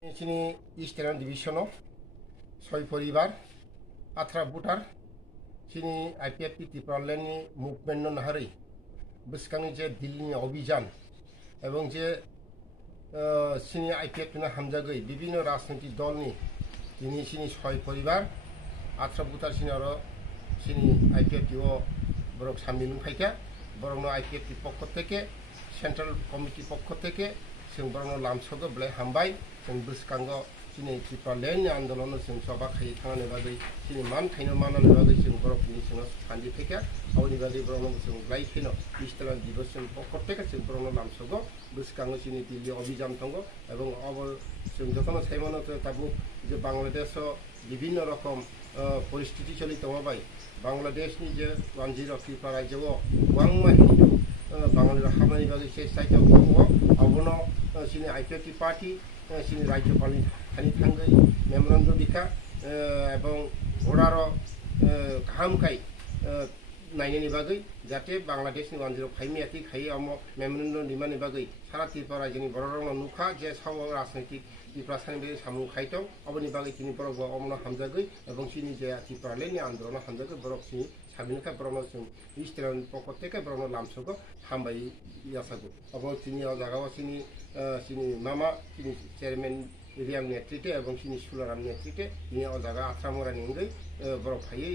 Sini Eastern Division Soy Poribar Atra Butar Sini IPFP Tipraleni Movement non Hari Buskangi je Dilni Obijan এবং যে সিনি IPF না হামজাগৈ বিভিন্ন রাজনৈতিক দলনি তিনি সিনি ছয় পরিবার আত্রা বুতার সিনি আরো সিনি আইপিএফটিও বরক সামিল ফাইকা বরং আইপিএফটি পক্ষ থেকে সেন্ট্রাল কমিটি পক্ষ থেকে जों बरनो लामसगो ब्लाय हामबाय जों बुसकांगो सिनि टिप्रालेण्ड आन्दोलन जों सभा खाय थांनानै बागै सिनि मान थाइनो मानानै बागै जों बरफनि जों फान्दि फेका आवनि बागै बरनो जों ब्लाय फेनो इस्टारान दिवसन पक्ष থেকে जों बरनो लामसगो बुसकांगो सिनि दिल्ली अभियान थांगो এবং अबर जों যখন সাইমানো তাবু যে বাংলাদেশ বিভিন্ন রকম পরিস্থিতি চলি দङबाय বাংলাদেশनि যে 10 ত্রিপুরা রাজ্যও ওয়াংमा हिंदू बांगाली हामानि बागै से साइटआव दङ आवनो सिनि आइपिएफटी पार्टी सिनि राज्यपालनि थानि थांगै मेमोरेन्डाम बिखा এবং ওরারো गाहामखाय नायनायनि बागै जाहाथे बांलादेशनि 105 मेयाति खायो आम मेमोरेन्डाम दिमानि बागै सारा त्रिपुरा रायजोनि बर'रावनो नुखा जे साव राजनैतिक त्रिपुरा सानि सामु खायथं अबनि बागै तिनि बर'ग अमनो हामजागै এবং सिनि जे त्रिपुरालेनि आन्दोलन हामजागै बर'सिनि साबिनखा बर'नो जों इस्टारान पक्ष থেকে बर'नो लामसगो हामबाय यासागो अब तिनि जागाव सिनि मामा सिनि चेयरमैन रियाम नेतृत्वे এবং सिनि सुलाराम नेतृत्वे तिनि जागा आथ्रामरानि बर' फायै